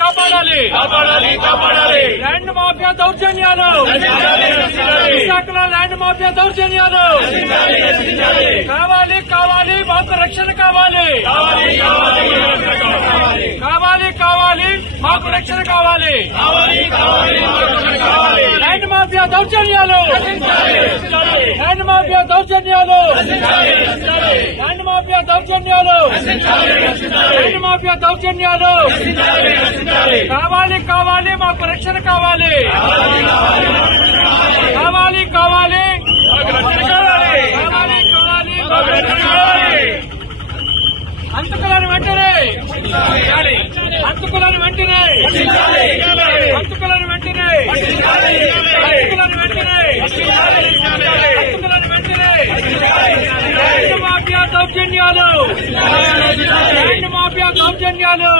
కాపాడాలి కాపాడాలి కాపాడాలి ల్యాండ్ మాఫియా దౌర్జన్యాలు విశాఖలో ల్యాండ్ మాఫియా దౌర్జన్యాలు కావాలి కావాలి మాకు రక్షణ కావాలి కావాలి కావాలి మాకు రక్షణ కావాలి ల్యాండ్ మాఫియా దౌర్జన్యాలు ల్యాండ్ మాఫియా దౌర్జన్యాలు ల్యాండ్ మాఫియా దౌర్జన్యాలు ల్యాండ్ మాఫియా దౌర్జన్యాలు కావాలి కావాలి మాకు రక్షణ కావాలి కావాలి కావాలి కావాలి కావాలి అంతకులను వెంటనే అంతకులను వెంటనే అంతకులను వెంటనే అంతకులను వెంటనే అంతకులను వెంటనే ల్యాండ్ మాఫియా దౌర్జన్యాలు ల్యాండ్ మాఫియా దౌర్జన్యాలు